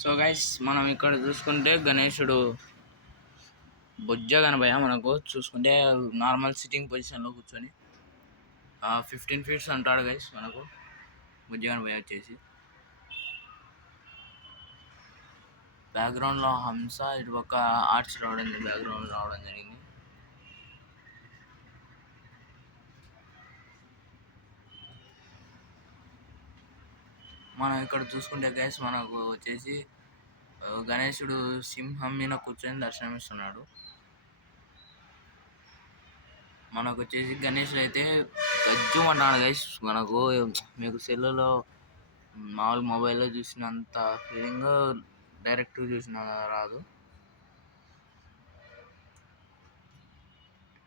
So guys మనం ఇక్కడ చూసుకుంటే గణేశుడు బొజ్జ గణపయ్య మనకు చూసుకుంటే నార్మల్ సిట్టింగ్ పొజిషన్లో కూర్చొని 15 ఫీట్స్ అంటాడు గైస్ మనకు బొజ్జ గణపయ్య వచ్చేసి. బ్యాక్గ్రౌండ్లో హంస ఇటు పక్క ఆర్ట్స్ బ్యాక్గ్రౌండ్ రావడం జరిగింది. మనం ఇక్కడ చూసుకుంటే గైస్ మనకు వచ్చేసి గణేశుడు సింహం మీద కూర్చొని దర్శనమిస్తున్నాడు. మనకు వచ్చేసి గణేశుడు అయితే గజ్జుమంటాడు గైస్. మనకు మీకు సెల్లులో మామూలు మొబైల్లో చూసినంత ఫీలింగ్ డైరెక్ట్ చూసిన రాదు.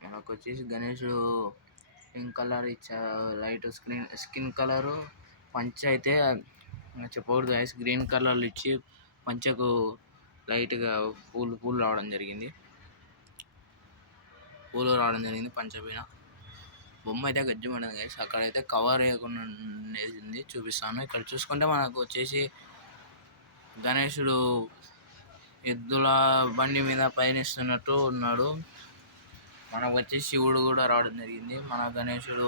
మనకు వచ్చేసి గణేశుడు పింక్ కలర్ ఇచ్చా, లైట్ స్కిన్ కలరు పంచ అయితే చెప్పకూడదు గైస్. గ్రీన్ కలర్లు ఇచ్చి పంచకు లైట్గా పూలు రావడం జరిగింది. పంచ పైన బొమ్మ అయితే గజ్జుమంటుంది గైస్. అక్కడైతే కవర్ వేయకుండా ఉండేది చూపిస్తాను. ఇక్కడ చూసుకుంటే మనకు వచ్చేసి గణేశుడు ఎద్దుల బండి మీద పయనిస్తున్నట్టు ఉన్నాడు. మనకు వచ్చి శివుడు కూడా రావడం జరిగింది. మన గణేశుడు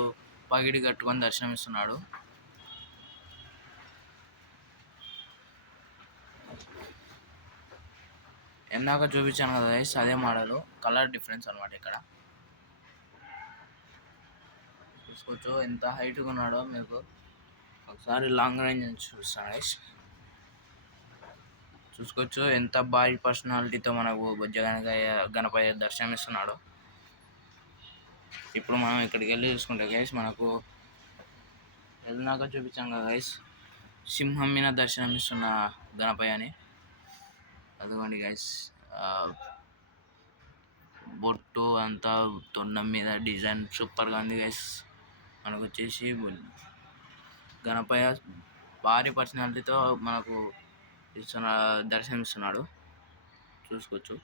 పగిడి కట్టుకొని దర్శనమిస్తున్నాడు. ఎందాక చూపించాను కదా గైస్, అదే మోడల్, కలర్ డిఫరెన్స్ అనమాట. ఇక్కడ చూసుకోవచ్చు ఎంత హైట్గా ఉన్నాడో. మీకు ఒకసారి లాంగ్ రేంజ్ నుంచి చూస్తాను గైస్. చూసుకోవచ్చు ఎంత భారీ పర్సనాలిటీతో మనకు బొజ్జ గణపయ్య దర్శనమిస్తున్నాడు. ఇప్పుడు మనం ఇక్కడికి వెళ్ళి చూసుకుంటే గైస్ మనకు వెళ్ళినాక చూపించాం కదా గైస్ సింహం మీద దర్శనమిస్తున్న గణపయ్యని. అదిగోండి గైస్, బొట్టు అంతా తొండం మీద డిజైన్ సూపర్గా ఉంది గైస్. మనకు వచ్చేసి గణపయ్య భారీ పర్సనాలిటీతో మనకు దర్శనమిస్తున్నాడు. చూసుకోవచ్చు.